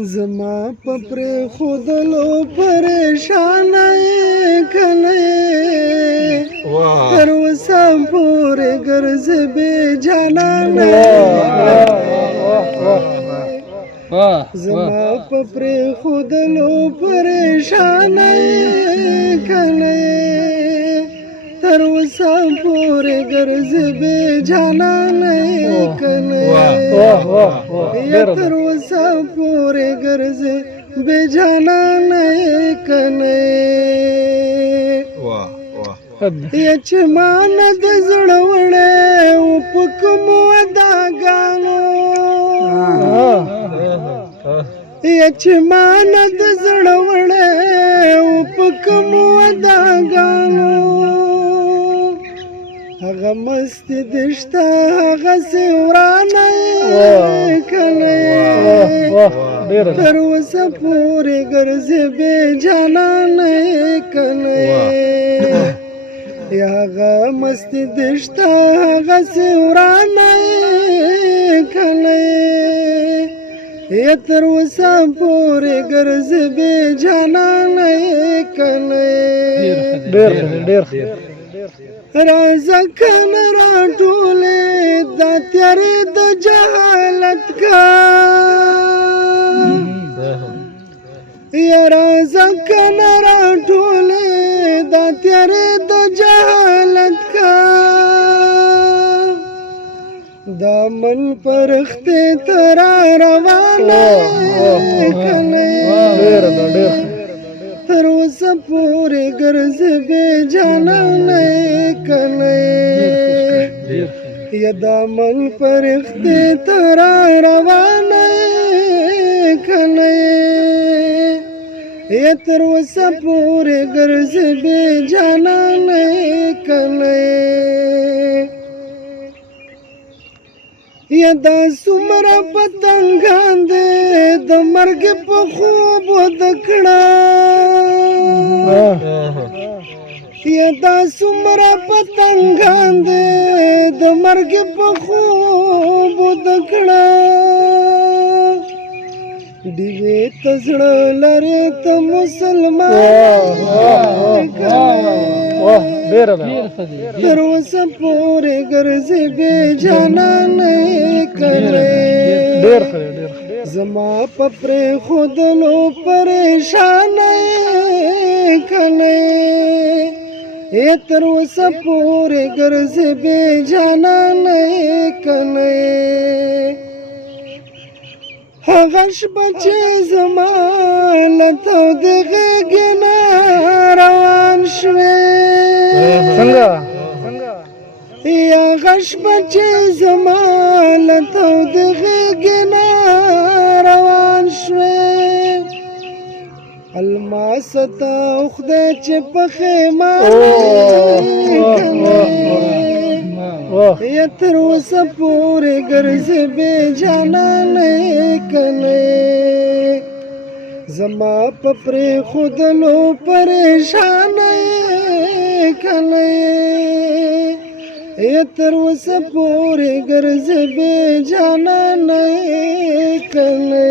زما په پرېښودلو پریشانه یې کنه تر اوسه پورې ګرځې بې جانانه زما په پرېښودلو پریشانه یې کنه تر اوسه پورې ګرځې بې جانانه یې کنه یا تر اوسه پورې ګرځې بې جانانه یې کنه یا چې ما نه د زړه وړی و په کومو اداګانو یا چې ما نه د زړه وړی و په کومو اداګانو هغه مستي دې شته هغسې ورانه یې کنه تر اوسه پورې ګرځې بې جانانه یې کنه یا هغه مستي دې شته هغسې ورانه یې کنه یا تر اوسه پورې ګرځې بې جانانه یې کنه راځه کنه راټولې دا تیارې د جهالت کا یا راځه کنه راټولې دا تیارې د جهالت کا دا من پرختې ته را روانه کنه تر اوسه پورې ګرځې بې جانانه یې کنه یا دا من پرختې ته را روانه یې کنه یا تر اوسه پورې ګرځې بې جانانه یې کنه یا دا څومره پتنګان دې د مرګ په خوب ود کړه یا دا څومره پتنګان دې د مرګ په خوب ود کړه ډیوې ته زړه لرې ته مسلمان تر اوسه پورې ګرځې بې جانانه یې کنه زما په پرېښودلو پریشانه یې کنه یا تر اوسه پورې ګرځې بې جانانه یې کنه هغه شپه چې زما له تودې غېږې نه روان شوې یا هغه شپه چې زما له تودې غېږې نه روان شوې الماس ته خدای چې پښېمانه یا تر اوسه پورې ګرځې بې جانانه یې کنه زما په پرېښودلو پریشانه یې کنه یا تر اوسه پورې ګرځې بې جانانه یې کنه